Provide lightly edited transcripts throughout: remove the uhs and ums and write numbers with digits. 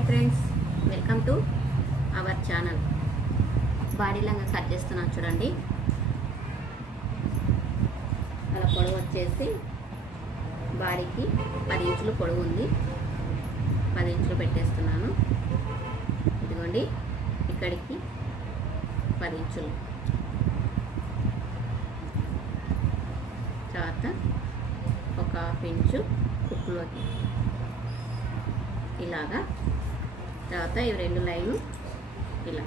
Hi friends, welcome to our channel. Body లంగా cut చేస్తున్నాను చూడండి. అలా పొడవు వచ్చేసి బాడీకి 10 ఇంచులు పొడవు ఉంది. 10 ఇంచులు పెట్టేస్తున్నాను. ఇదిగోండి, ఇక్కడికి 10 ఇంచులు. తర్వాత ఒక 1/2 ఇంచు కుక్కులోకి ఇలాగా. తర్వాత ఇవి 2 లైన్లు ఇలా.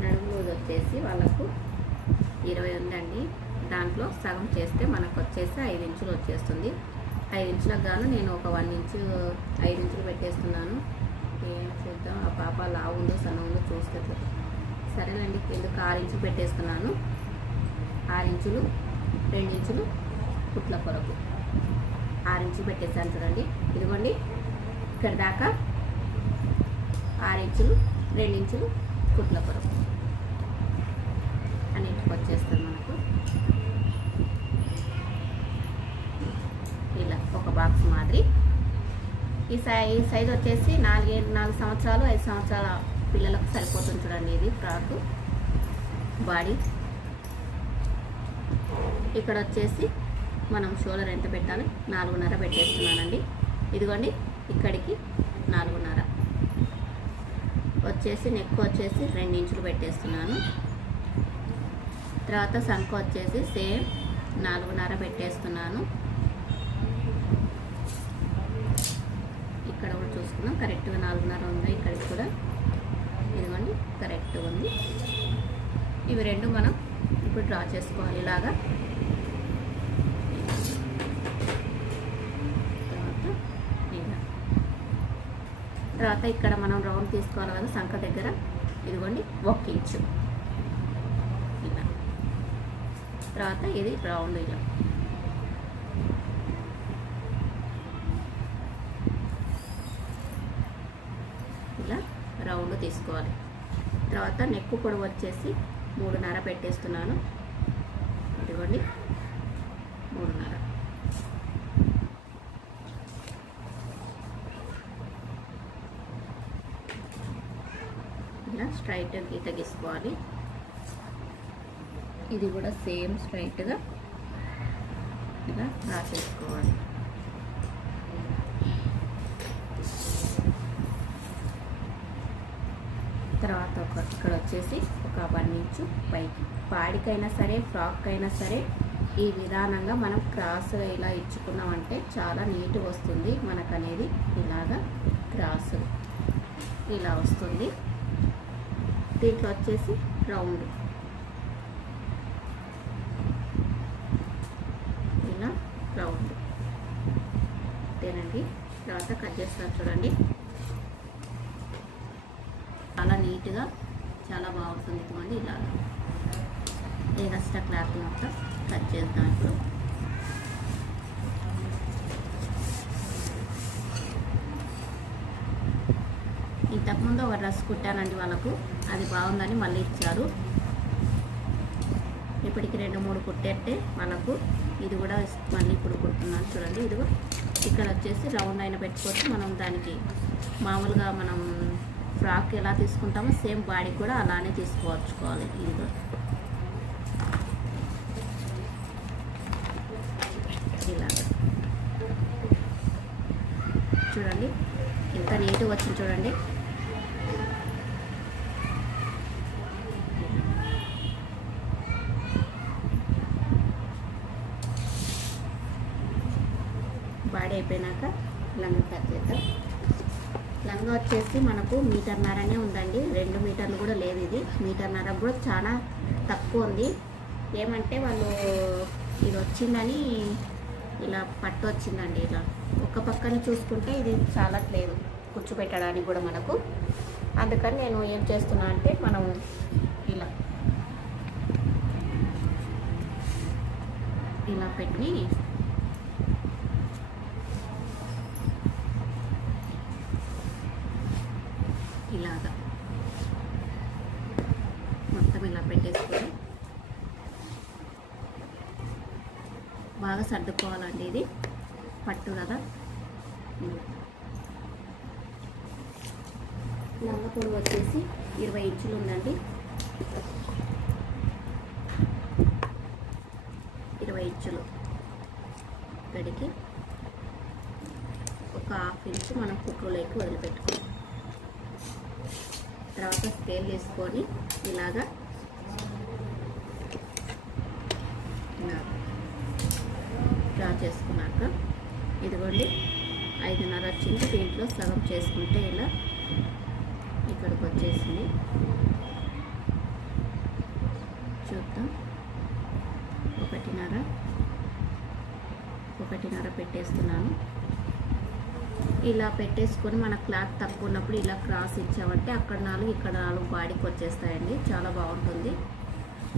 నడుము లూజ్ వచ్చేసి వాళ్ళకు 20 ఉందండి. దాంట్లో సగం చేస్తే మనకు వచ్చేసి 5 ఇంచులు వచ్చేస్తుంది. 5 ఇంచులకు గాను నేను ఒక 1 ఇంచు 5 ఇంచులు పెట్టేస్తున్నాను. ఏం చూద్దాం, ఆ పాప లావు ఉందో సన్న ఉందో చూస్తే సరేనండి. ఎందుకు 6 ఇంచులు పెట్టేస్తున్నాను. 6 ఇంచులు 2 ఇంచులు కుట్ల కొరకు 6 ఇంచులు పెట్టేసాను చూడండి. ఇదిగోండి, ఇక్కడ దాకా 6 ఇంచులు 2 ఇంచులు కుట్ల కొరకు అన్నింటికి వచ్చేస్తుంది మనకు. ఇలా ఒక బాక్స్ మాదిరి. ఈ సైజ్ వచ్చేసి 4 సంవత్సరాలు 5 సంవత్సరాల పిల్లలకు సరిపోతుంది చూడండి. ఇది ఫ్రాక్ బాడీ. ఇక్కడ వచ్చేసి మనం షోల్డర్ ఎంత పెట్టాలి, 4.5 పెట్టేస్తున్నానండి. ఇదిగోండి, ఇక్కడికి 4.5 వచ్చేసి. నెక్ వచ్చేసి 2 ఇంచులు పెట్టేస్తున్నాను. తర్వాత సంఖ వచ్చేసి సేమ్ 4.5 పెట్టేస్తున్నాను. ఇక్కడ కూడా చూసుకున్నాం, కరెక్ట్గా 4.5 ఉంది. ఇక్కడికి కూడా ఇదిగోండి కరెక్ట్గా ఉంది. ఇవి 2 మనం ఇప్పుడు డ్రా చేసుకోవాలి ఇలాగా. తర్వాత ఇక్కడ మనం రౌండ్ తీసుకోవాలి కదా సంఖ దగ్గర. ఇదిగోండి 1 ఇంచు ఇలా. తర్వాత ఇది రౌండ్ ఇలా. ఇలా రౌండ్ తీసుకోవాలి. తర్వాత నెక్ పొడవు వచ్చేసి 3.5 పెట్టేస్తున్నాను. ఇదిగోండి 3.5. ఇలా స్ట్రైట్ గీత గీసుకోవాలి. ఇది కూడా సేమ్ స్ట్రైట్గా ఇలా డ్రా చేసుకోవాలి. తర్వాత ఇక్కడ వచ్చేసి ఒక 1 ఇంచు పైకి. పాడికైనా సరే ఫ్రాక్ అయినా సరే ఈ విధానంగా మనం క్రాస్గా ఇలా ఇచ్చుకున్నామంటే చాలా నీట్గా వస్తుంది మనకు అనేది. ఇలాగా క్రాస్ ఇలా వస్తుంది. దీంట్లో వచ్చేసి రౌండ్ ఇలా రౌండ్ అంతేనండి. తర్వాత కట్ చేస్తాను చూడండి. చాలా నీట్గా చాలా బాగుంటుంది. ఇదిగోండి ఇలా ఎక్స్ట్రా క్లాత్ మొత్తం కట్ చేద్దాం ఇప్పుడు. ఇంతకుముందు ఒక డ్రెస్ కుట్టానండి వాళ్ళకు, అది బాగుందని మళ్ళీ ఇచ్చారు. ఇప్పటికి 2-3 కుట్టేట్టే వాళ్ళకు. ఇది కూడా మళ్ళీ ఇప్పుడు కుడుతున్నాను చూడండి. ఇదిగో ఇక్కడ వచ్చేసి రౌండ్ అయిన పెట్టుకోవచ్చు. మనం దానికి మామూలుగా మనం ఫ్రాక్ ఎలా తీసుకుంటామో సేమ్ బాడీ కూడా అలానే తీసుకోవచ్చుకోవాలి. ఇదిగో ఇలాగా చూడండి, ఎంత నీట్గా వచ్చింది చూడండి. బాడీ అయిపోయినాక లంగా కట్ చేద్దాం. లంగా వచ్చేసి మనకు 1.5 మీటర్నే ఉందండి. 2 మీటర్లు కూడా లేదు. ఇది 1.5 మీటర్ కూడా చాలా తక్కువ ఉంది. ఏమంటే వాళ్ళు ఇది వచ్చిందని ఇలా పట్టు వచ్చిందండి. ఇలా ఒక పక్కన చూసుకుంటే ఇది చాలట్లేదు కూర్చోబెట్టడానికి కూడా మనకు. అందుకని నేను ఏం చేస్తున్నా అంటే మనం ఇలా ఇలా పెట్టి ఇలాగా మొత్తం ఇలా పెట్టేసుకొని బాగా సర్దుకోవాలండి. ఇది పట్టు కదా. లంగ పొడవు వచ్చేసి 20 ఇంచులు ఉందండి. 20 ఇంచులు ఇక్కడికి ఒక 1/2 ఇంచు మనం కుట్రులోకి వదిలిపెట్టుకోవాలి. తర్వాత స్కేల్ తీసుకొని ఇలాగా డ్రా చేసుకున్నాక ఇదిగోండి 5.5 వచ్చింది. దీంట్లో సగం చేసుకుంటే ఇలా ఇక్కడికి వచ్చేసింది. చూద్దాం. 1.5 పెట్టేస్తున్నాను. ఇలా పెట్టేసుకొని మన క్లాత్ తక్కువ ఉన్నప్పుడు ఇలా క్రాస్ ఇచ్చామంటే అక్కడ 4 ఇక్కడ 4 బాడీకి వచ్చేస్తాయండి. చాలా బాగుంటుంది.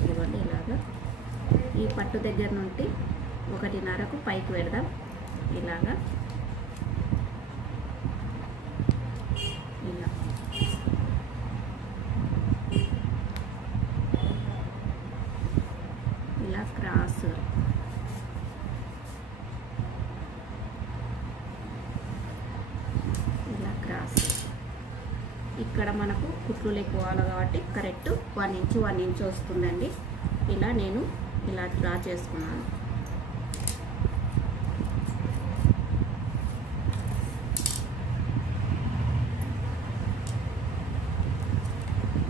ఇదిగోండి ఇలాగా ఈ పట్టు దగ్గర నుండి 1.5కు పైకి పెడదాం. ఇలాగా ఇలా క్రాస్ ఇక్కడ మనకు కుట్లు లేకపోవాలి కాబట్టి కరెక్ట్ 1 ఇంచు వస్తుందండి. ఇలా నేను ఇలా డ్రా చేసుకున్నాను.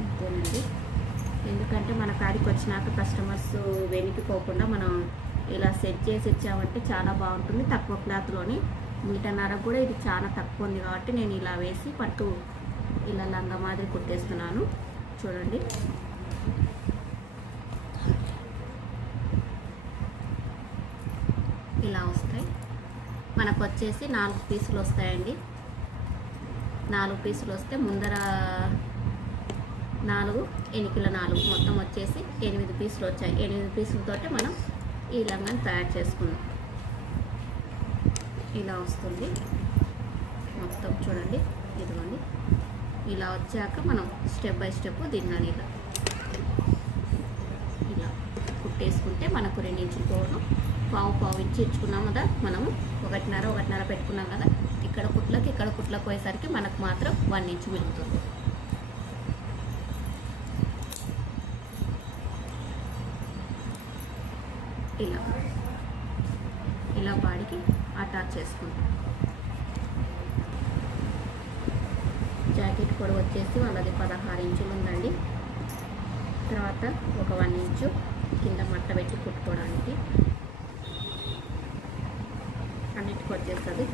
అంతేనండి. ఎందుకంటే మన కాడికి వచ్చినాక కస్టమర్స్ వెనక్కిపోకుండా మనం ఇలా సెట్ చేసి ఇచ్చామంటే చాలా బాగుంటుంది. తక్కువ క్లాత్లోని 1.5 మీటర్ కూడా ఇది చాలా తక్కువ ఉంది కాబట్టి నేను ఇలా వేసి పట్టు ఇలా లంగా మాదిరి కుట్టేస్తున్నాను. చూడండి. ఇలా వస్తాయి. మనకు వచ్చేసి 4 పీసులు వస్తాయండి. 4 పీసులు వస్తే ముందర 4 ఎనికిల 4 మొత్తం వచ్చేసి 8 పీసులు వచ్చాయి. 8 పీసులతోటి మనం ఈ లంగాన్ని తయారు చేసుకున్నాం. ఇలా వస్తుంది మొత్తం. చూడండి. ఇదిగోండి ఇలా వచ్చాక మనం స్టెప్ బై స్టెప్ దీన్ని ఇలా కుట్టేసుకుంటే మనకు 2 ఇంచులు పోవడం పావు ఇంచు ఇచ్చుకున్నాం కదా. మనము 1.5 పెట్టుకున్నాం కదా. ఇక్కడ కుట్లకు పోయేసరికి మనకు మాత్రం 1 ఇంచు మిగులుతుంది. ఇలా బాడీకి అటాచ్ చేసుకుంటాం. జాకెట్ పొడవు వచ్చేసి వాళ్ళది 16 ఇంచులు ఉందండి. తర్వాత ఒక 1 ఇంచు కింద మట్ట పెట్టి కుట్టుకోవడానికి అన్నిటికి వచ్చేస్తుంది.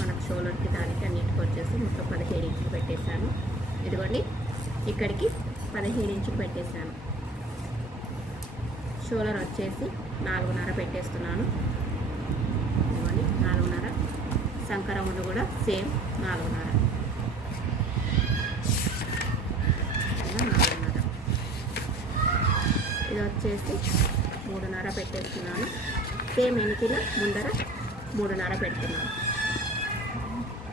మనకు షోల్డర్కి దానికి అన్నిటికి వచ్చేసి మొత్తం 17 ఇంచులు పెట్టేశాను. ఇదిగోండి ఇక్కడికి 17 ఇంచులు పెట్టేశాను. షోల్డర్ వచ్చేసి 4.5 పెట్టేస్తున్నాను. ఇదిగోండి 4.5. సంకరములు కూడా సేమ్ 4.5. ఇది వచ్చేసి 3.5 పెట్టేస్తున్నాను. సేమ్ ఎనికిలో ముందర 3.5 పెడుతున్నాను.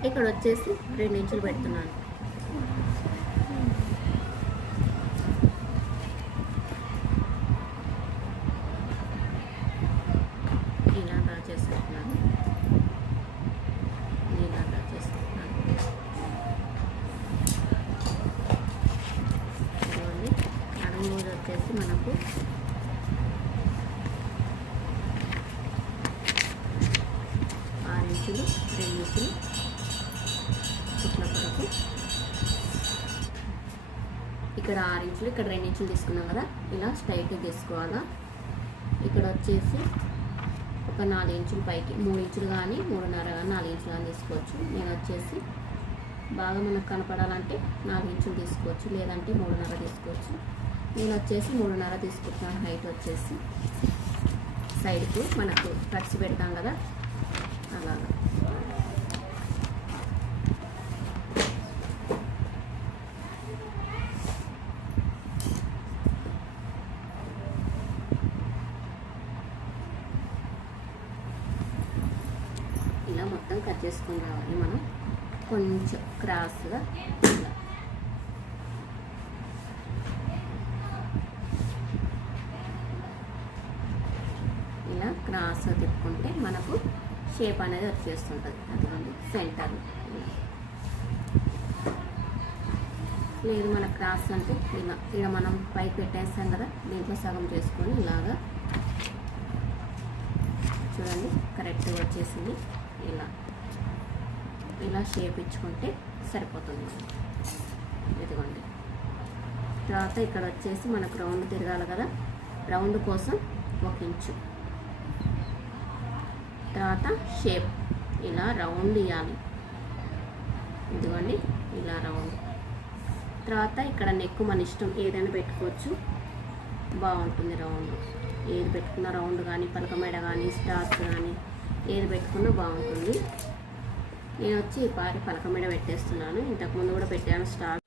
ఇక్కడ వచ్చేసి 2 ఇంచులు పెడుతున్నాను. ఇలా డ్రా చేసుకుంటున్నాను. నడుము వచ్చేసి మనకు 6 ఇంచులు 2 ఇంచులు కుట్ల కొరకు. ఇక్కడ 6 ఇంచులు ఇక్కడ 2 ఇంచులు తీసుకున్నాం కదా. ఇలా స్ట్రైట్గా తీసుకోవాలా. ఇక్కడ వచ్చేసి ఒక 4 ఇంచులు పైకి 3 ఇంచులు కానీ 3.5 కానీ 4 ఇంచులు కానీ తీసుకోవచ్చు. నేను వచ్చేసి బాగా మనకు కనపడాలంటే 4 ఇంచులు తీసుకోవచ్చు, లేదంటే 3.5 తీసుకోవచ్చు. నేను వచ్చేసి 3.5 తీసుకుంటున్నాను. హైట్ వచ్చేసి సైడ్కు మనకు ఖర్చు పెడతాం కదా అలాగా. ఇలా మొత్తం కట్ చేసుకొని రావాలి మనం. కొంచెం క్రాస్గా ఇలా క్రాస్ తిప్పుకుంటే మనకు షేప్ అనేది వచ్చేస్తుంటుంది. అదిగోండి సెంటర్. లేదు మన క్రాస్ అంటే ఇలా మనం పైకి పెట్టేస్తాం కదా, దీంట్లో సగం చేసుకొని ఇలాగా చూడండి కరెక్ట్గా వచ్చేసింది. ఇలా షేప్ ఇచ్చుకుంటే సరిపోతుంది. ఇదిగోండి. తర్వాత ఇక్కడ వచ్చేసి మనకు రౌండ్ తిరగాలి కదా, రౌండ్ కోసం 1 ఇంచు. తర్వాత షేప్ ఇలా రౌండ్ ఇవ్వాలి. ఇదిగోండి ఇలా రౌండ్. తర్వాత ఇక్కడ నెక్ మన ఇష్టం ఏదైనా పెట్టుకోవచ్చు, బాగుంటుంది రౌండ్. ఏది పెట్టుకున్నా రౌండ్ కానీ పలక మెడ కానీ స్టార్స్ కానీ ఏది పెట్టుకున్నా బాగుంటుంది. నేను వచ్చి ఈ పారి పలక మెడ పెట్టేస్తున్నాను. ఇంతకుముందు కూడా పెట్టాను స్టార్.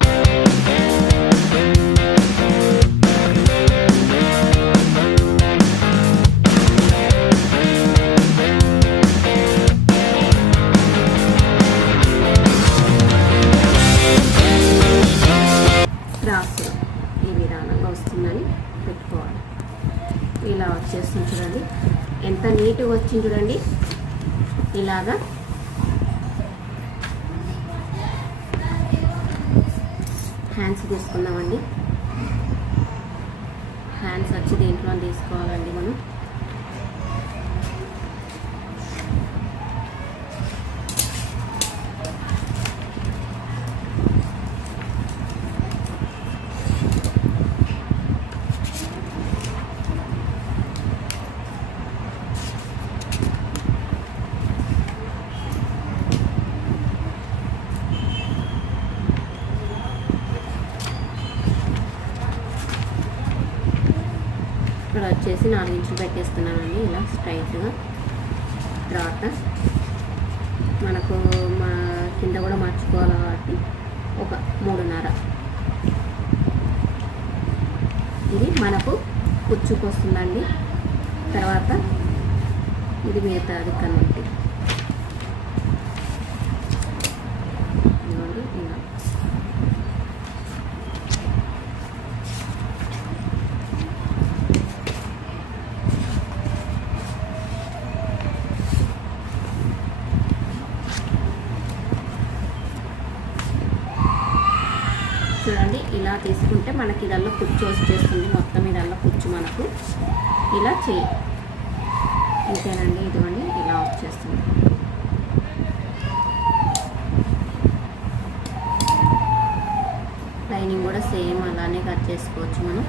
క్రాస్ ఈ విధానంగా వస్తుందని పెట్టుకోవాలి. ఇలా వచ్చేస్తుంది చూడండి, ఎంత నీట్గా వచ్చింది చూడండి. ఇలాగా హ్యాండ్స్ తీసుకుందామండి. హ్యాండ్స్ వచ్చి దీంట్లో తీసుకోవాలండి మనం. ఇక్కడ వచ్చేసి 4 ఇంచులు పెట్టేస్తున్నానండి ఇలా స్ట్రైట్గా. తర్వాత మనకు మా కింద కూడా మార్చుకోవాలి కాబట్టి ఒక 3.5. ఇది మనకు కుచ్చుకు వస్తుందండి. తర్వాత ఇది మిగతా అది కనుంటి ఇలా చూడండి. ఇలా తీసుకుంటే మనకి ఇదల్లా కుచ్చు వచ్చేస్తుంది. మొత్తం ఇదల్లా కుచ్చు మనకు ఇలా చేయి. ఇంతేనండి. ఇదిగోండి ఇలా వచ్చేస్తుంది. లైనింగ్ కూడా సేమ్ అలానే కట్ చేసుకోవచ్చు మనం.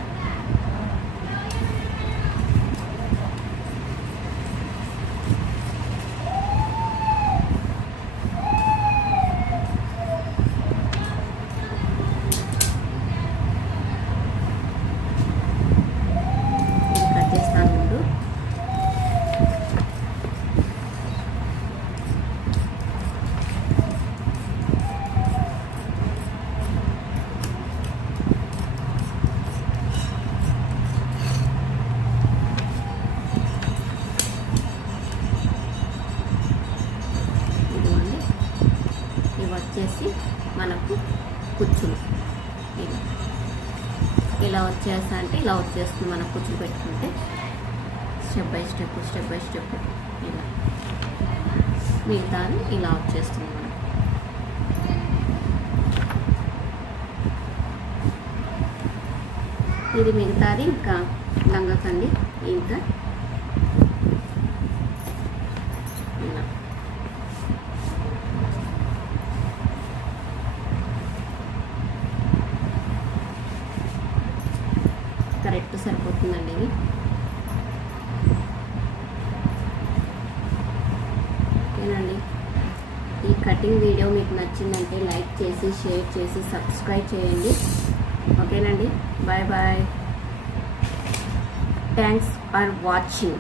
వచ్చేసి మనకు కుచ్చులు ఇలా వచ్చేస్తా అంటే ఇలా వచ్చేస్తుంది. మన కుచ్చులు పెట్టుకుంటే స్టెప్ బై స్టెప్ ఇలా మిగతాది ఇలా వచ్చేస్తుంది మనం. ఇది మిగతాది ఇంకా లంగకండి. ఇంకా ఇలా కరెక్ట్ సరిపోతుందండి ఇది. ఓకేనండి. ఈ కటింగ్ వీడియో మీకు నచ్చిందంటే లైక్ చేసి షేర్ చేసి సబ్స్క్రైబ్ చేయండి. ఓకేనండి. Bye bye. Thanks for watching.